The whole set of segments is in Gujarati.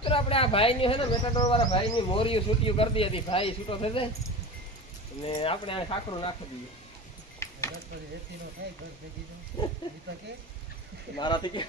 મિત્રો આપણે આ ભાઈની હે ને મેટાડોર વાળા ભાઈની મોરીઓ છૂટીઓ કરી દી હતી. ભાઈ છૂટો થઈ જાય અને આપણે આ ખાખરું નાખી દઈએ. મારાથી કે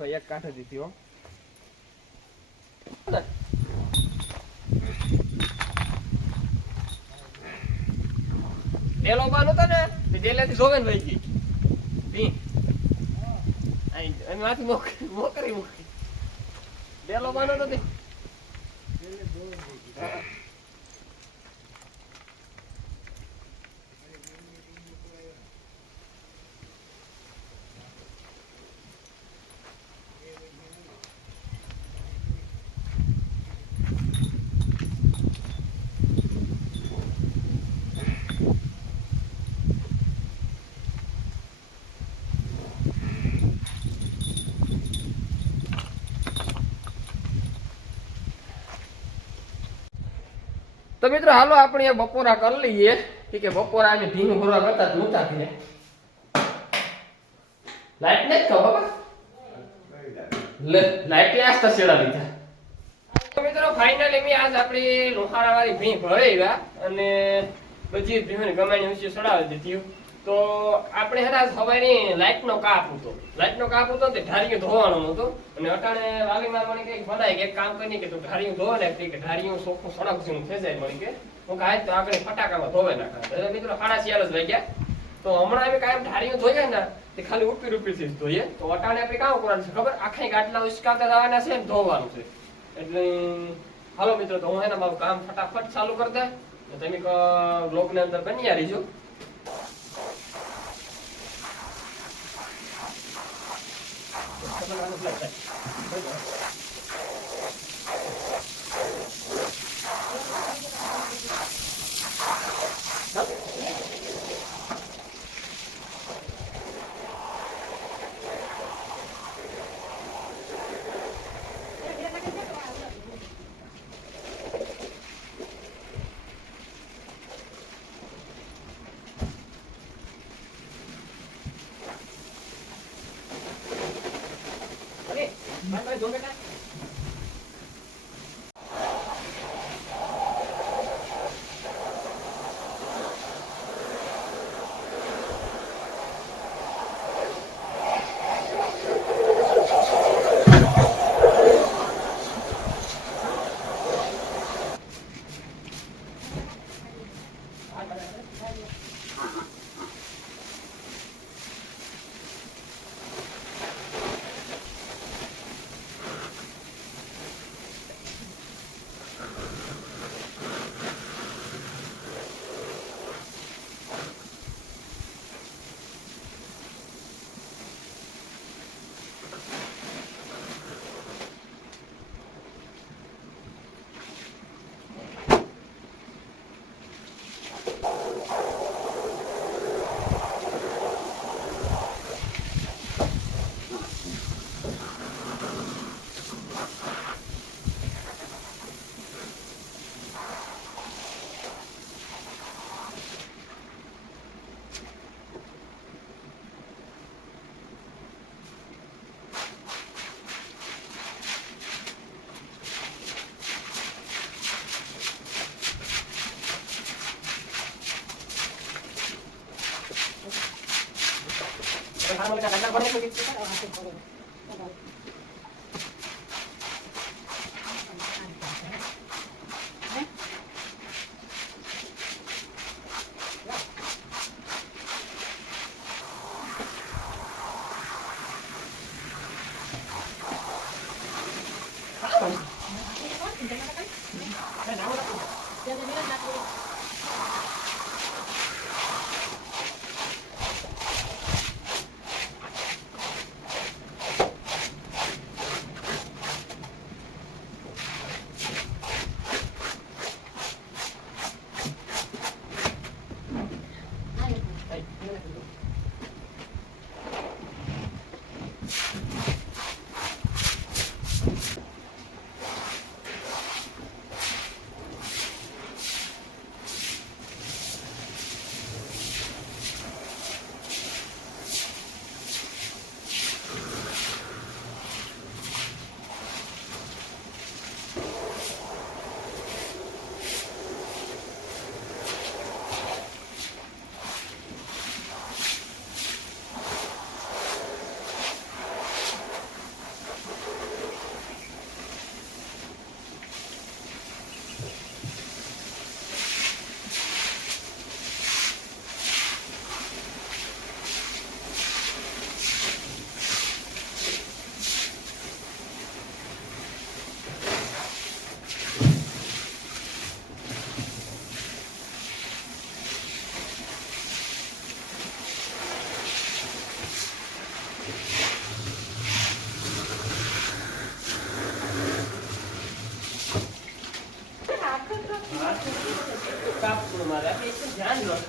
ભાઈ એક કાંઠે દીધી હો. ડેલો બાન હતો ને ડેલેથી જોવે ને ભાઈ ભી એમ માંથી મોકરી મૂકી ડેલો બાન હતો તે તો મિત્રો હાલો આપણે બપોરા કરી લઈએ કે બપોરા આને ભીંગ ભરવા કરતા નહોતા થયા. લાઈટ ને જ કહો બાબા લાઈટ આસ્તા છેડા લીધા. તો મિત્રો ફાઇનલી મેં આજ આપણી લોહાણા વાળી ભીંગ ભરાવ્યા અને બધી ભીંગને ગમાણી ઊંચી ચડાવી દીધી. તો આપણે હેરા સવારની લાઈટનો કાપ હતો તે ઢારીઓ ધોવાનો હતો અને અટાણે વાલીમાં મને કઈક બનાય કે એક કામ કરી કે તું ઢારીઓ ધોવા ને કે ઢારીઓ ચોખ્ખું સડક જેવું થઈ જાય મને કે હું કાંઈ તો આગળ ફટાકામાં ધોવે નાખા. એટલે મિત્રો 6:30 વાગ્યા. તો હમણાં અમે કાયમ ઢારીઓ ધોઈએ ને તે ખાલી ઉપી ધોઈએ. તો અટાણે આપણે કામ કરવાનું છે ખબર આખા ગાટલા ઉસકાતા જવાના છે ને ધોવાનું છે. એટલે હાલો મિત્રો તો હું એના મારું કામ ફટાફટ ચાલુ કરી દે. તમે બ્લોગની અંદર બન્યા રહીજો.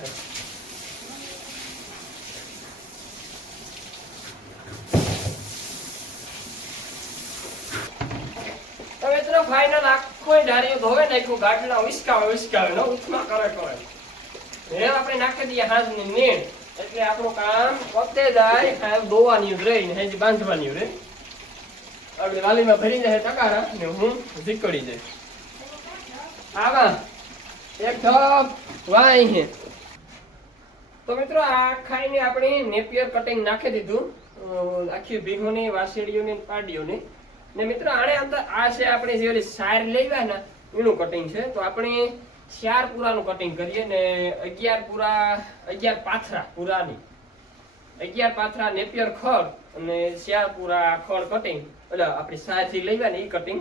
નાખે. તો મિત્રો ફાઇનલ આખો ડાળીઓ ધોવે નાખ્યું, ગાડલા ઉસકાવે નો ઉછમાં કરે. હવે આપણે નાખી દઈએ હાંજની નીણ, એટલે આપણું કામ પતે જાય. કામ દોવાની રહી ને હજી બાંધવાની રહે. આપણે વાલીમાં ભરી જાય ટકારા ને હું ઝીકડી જાય. આવા એક ઢબ વાય હે. તો મિત્રો આ ખાઈને આપણી નેપિયર કટિંગ નાખી દીધું, આખી ભીહોની, વાસળીઓની, પાડીઓની. ને મિત્રો આને અંદર આ છે આપણે જે ઓલી સાર લેવા ને એનું કટિંગ છે. તો આપણે 4 પૂરાનું કટિંગ કરીએ ને 11 પાથરા પૂરાની, 11 પાથરા નેપિયર ખડ અને 4 પૂરા ખડ કટિંગ, એટલે આપણી સારથી લેવા ને એ કટિંગ.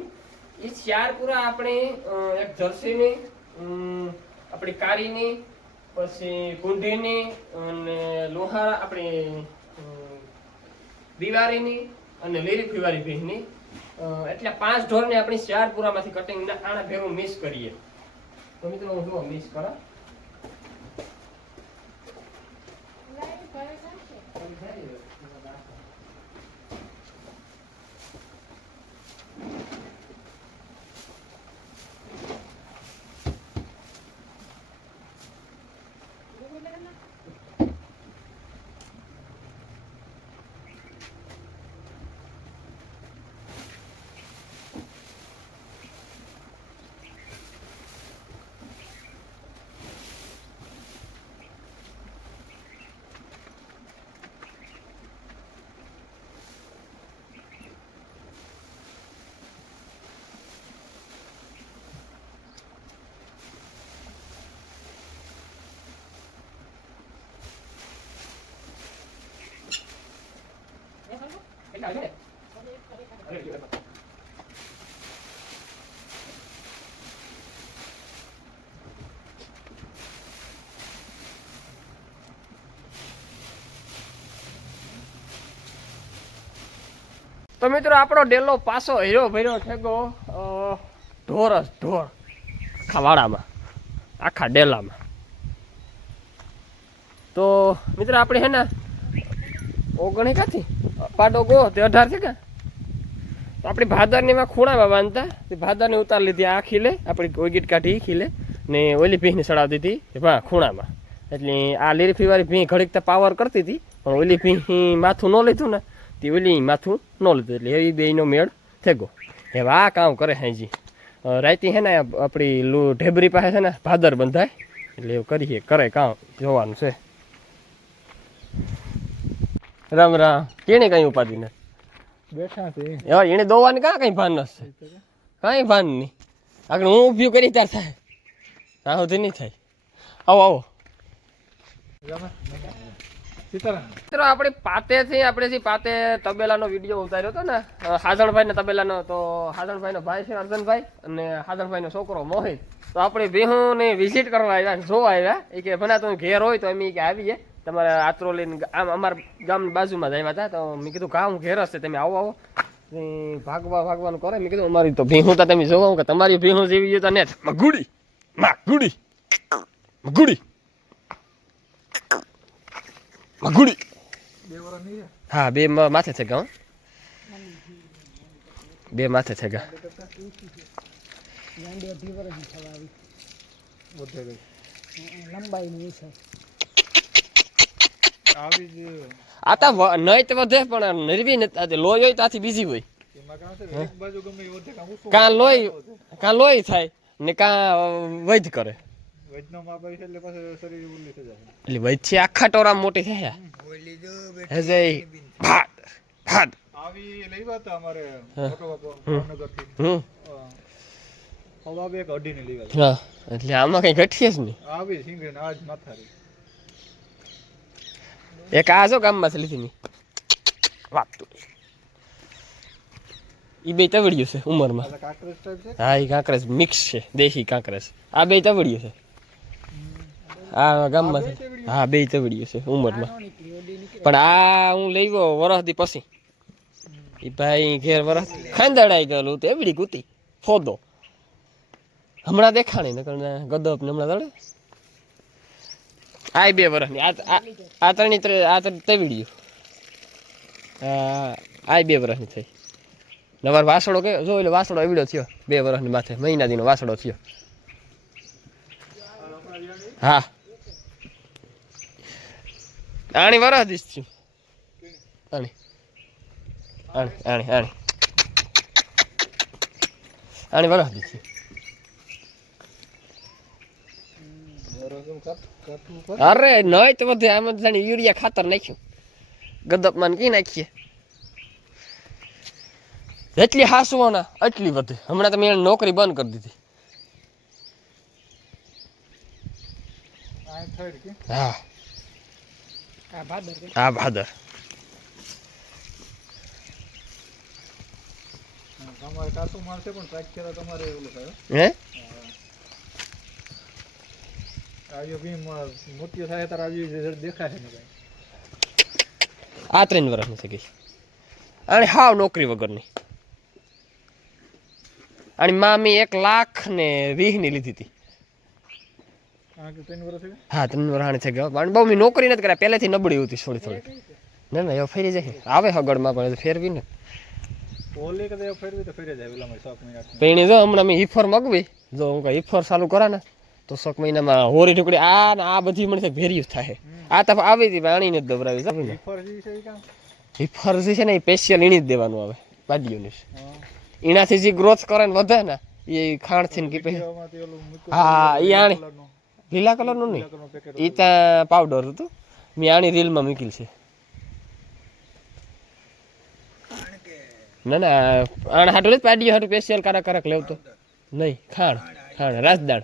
એ 4 પૂરા આપણે એક જર્સીની, આપણી કારીની, પછી કુંઢીની અને લોહારા આપણી દિવારીની અને લીરી ફીવારી ભીહની, એટલે 5 ઢોરને આપણી 4 પૂરામાંથી કટિંગ આના ભેરું મિક્સ કરીએ. તો મિત્રો હું જો મિક્સ કરા. તો મિત્રો આપણો ડેલો પાછો હીરો ભર્યો ઠેકો ઢોર આખા વાડામાં, આખા ડેલામાં. તો મિત્રો આપણે હે ને 19 કાથી પાડો ગો તે 18 છે કે. તો આપણી ભાદરની માં ખૂણામાં બાંધતા, ભાદરની ઉતાર લીધી આ ખીલે, આપણી ઓગીટ કાઢી ખીલે ને ઓલી ભીંને ચડાવતી હતી હા ખૂણામાં. એટલે આ લીરી ફીવારી ભીં ઘડીક તો પાવર કરતી હતી, પણ ઓલી ભીં માથું ન લીધું ને તે ઓલી માથું ન લીધું, એટલે એ બેનો મેળ થેગો. હવે આ કામ કરે હાજી રાતી હે ને આપણી ઢેબરી પાસે છે ને ભાદર બંધાય, એટલે એવું કરીએ કરે કામ જોવાનું છે. રામ રામ. કેને કઈ ઉપાધિ ને બેઠા છે એને દોવાની કાં કઈ ભાન નથી, કઈ ભાન નહીં. આગળ હું ઊભી કરી તાર થાય, આ સુધી નહીં થાય. આવો મિત્રો આપણે પાતેથી આપણે પાતે તબેલાનો વિડીયો ઉતાર્યો હતો ને હાજણભાઈ ને તબેલાનો. તો હાજણભાઈ નો ભાઈ છે અર્જનભાઈ અને હાજણભાઈ નો છોકરો મોહિત. તો આપણે બેહું ને વિઝિટ કરવા આવ્યા, જોવા આવ્યા. એ કે ભણા તું ઘેર હોય તો એમ કે આવીએ તમારે આત્રોલીને આમ અમારા ગામની બાજુમાં જ આવ્યા હતા. તો મેં કીધું ગામ ઘેર હશે, તમે આવો ભાગવાનું કરે. મેં કીધું અમારી તો ભીહું તો તમે જોવા કે તમારી ભીહું જેવી તો ને ગુડી ગુડી ગુડી ગુડી. હા, 2 માથે છે ગા, 2 માથે છે ગા. આ તો નહીં તો વધે પણ નરવી નથી, લોહી હોય ત્યાંથી બીજી હોય. કાં લોહી થાય ને કાં વૈધ કરે. એટલે વૈધ આખા ટોરા મોટી થયા. એટલે આમાં કઈ ઘટીએ જ નહીં. એક આ જો ગામમાં લીધી ની વાત ઈ 2 તવડિયું છે ઉંમરમાં. હા, ઈ કાંકરેજ મિક્સ છે, દેશી કાંકરેજ. આ 2 તવડિયું છે આ ગામમાં. હા, 2 તવડિયું છે ઉંમરમાં. પણ આ હું લઈવો વરસથી પછી ઈ ભાઈ ઘેર વરસ ખાંદડાઈ ગયેલું તો એવડી ગુતી ફોદો હમણાં દેખાણી નકર ગદપ ને હમણાં દડે. આ 2 વર્ષની આ તવીડ્યું આ 2 વર્ષની થઈ નવાર વાસળો કે જો એટલે વાસળો એવડો થયો 2 વર્ષની માથે મહિના દીનો વાસળો થયો હા આણી વરસ દીસ થયું આણી વરસ દીસ અરે નહીં તો બધે આમ જાણે યુરિયા ખાતર નાખ્યું ગદપમાન કી નાખીએ જેટલી હાસવો ના એટલી વધે હમણાં તમે એને નોકરી બંધ કરી દીધી હા હા ભાદર તમારે કાચું મારશે પણ ટ્રેક્ટર તમારે એવું થાય હે આવ્યો ભી મોટી થાય તાર આવી દેખાશે ને ભાઈ આ 3 વર્ષની થઈ ગઈ અને હાવ નોકરી વગરની અને મામી 1,20,000 ની લીધી હતી હા કે 3 વર્ષ થઈ હા 3 વર્ષની થઈ ગયો પણ બહુ મી નોકરી નથી કર્યા પહેલેથી નબળી હતી થોડી ના ના એ ફેરી જાય આવે હગડમાં પણ ફેરવી ને ઓલી કદે ફેરવી તો ફેરી જાય પેલા 6 મહિના પેણી જો હમણાં મેં હિફર મગવી જો હું કઈ હિફર ચાલુ કરા ને તો 6 મહિનામાં હોરી ઢુકડી આ બધી મને ભેર્યું થાય આ તો આવી હતી પાણીને જ દબરાવી હિફર જે છે ને એ સ્પેશિયલ ઈણી જ દેવાનું આવે પાડીઓને ઈણાથી જે ગ્રોથ કરે ને વધે ને એ ખાણથી ને કે હા એ આણી લીલા કલરનું નહીં એ ત્યાં પાવડર હતું મેં આણી રીલમાં મૂકેલ છે ના ના આણ હાટું જ પાડીઓ હાટું સ્પેશિયલ કારક લેવતો નહીં ખાણ રાજદાળ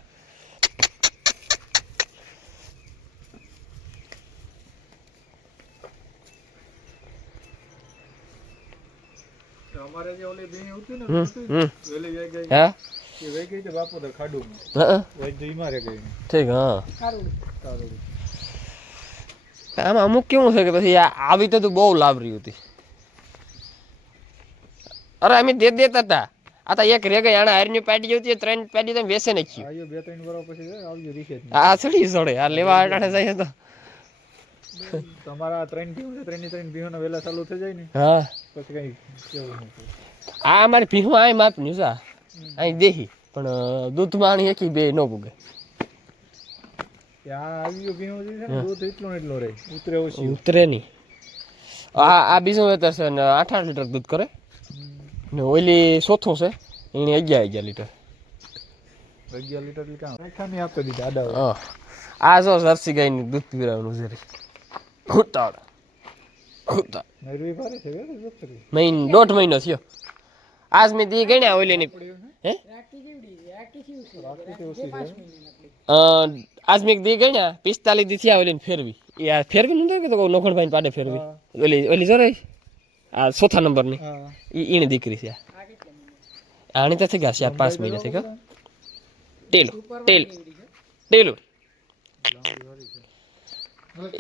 અમારે જે ઓલી બેન ઉતી ને વેલી ગઈ હા એ વઈ ગઈ છે બાપુ તો ખાડું હા વઈ જઈ મારે ગઈ ઠીક હા કારોડી આમાં અમુક કેવું છે કે પછી આવી તો બહુ લાભરી હતી અરે અમે દેતા હતા આ તો એક રેગઈ આને હારની પાડી હતી 3 પાડી તમે વેસે નાખી આયો 2-3 વર્ષ પછી આવજો રીખે આ સડી સડે આ લેવા આટાણે જાય તો તમારા 3 ભીહું છે 3 ભીહું વેલા ચાલુ થઈ જાય ને હા પછી કઈ કેવું નથી આ અમારી ભીહું આ માપની છે અહીં દેહી પણ દૂધમાં આણી એકી બે ન પૂગે ત્યાં આવ્યું ભીહું છે ને દૂધ એટલો રહે ઉતરે ઓછી ઉતરે નહીં આ બીજું વેતર છે ને 8 લીટર દૂધ કરે ને ઓલી ચોથું છે એની 11 લીટર 11 લીટર કામ રેખાની આપી દીધા આડા હા આ જો જર્સી ગાયનું દૂધ પીવડાવવાનું છે ઉતાળ નરવી ભારે છે કે દોસ્તરી દોઢ મહિનો થયો આજ મેં દી ગણ્યા ઓલીની હે આજ મેં દી ગણ્યા 45 દી થયા ઓલીને ફેરવી એ આ ફેરવી નતો કે તો નોખણભાઈ પાડે ફેરવી ઓલી જો રહી આ ચોથા નંબરની ઈની દીકરી છે આની તો થઈ ગયા 4-5 મહિના થઈ ગયા ટેલું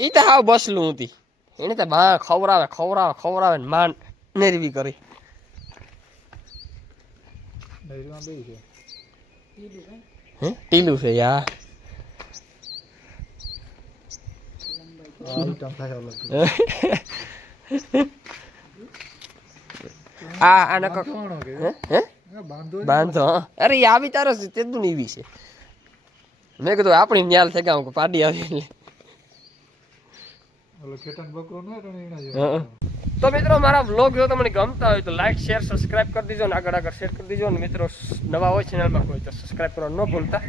ઈ તો હાવ બસલું હતી એને તો બા ખવરાવે ને માન નેરવી કરી નરવીમાં બે છે હે ટીલું છે યાર આ નક હે બાંધો અરે એ આવી તારો છે તે દુન એવી છે મેં કીધું આપણી ન્યાલ થઈ ગયા પાડી આવી એટલે તો મિત્રો મારા વ્લોગ જો તમને ગમતા હોય તો લાઈક શેર સબસ્ક્રાઇબ કરી દીજો ને આગળ શેર કરી દીજો ને મિત્રો નવા હોય ચેનલમાં કોઈ તો સબસ્ક્રાઇબ કરવાનું ન ભૂલતા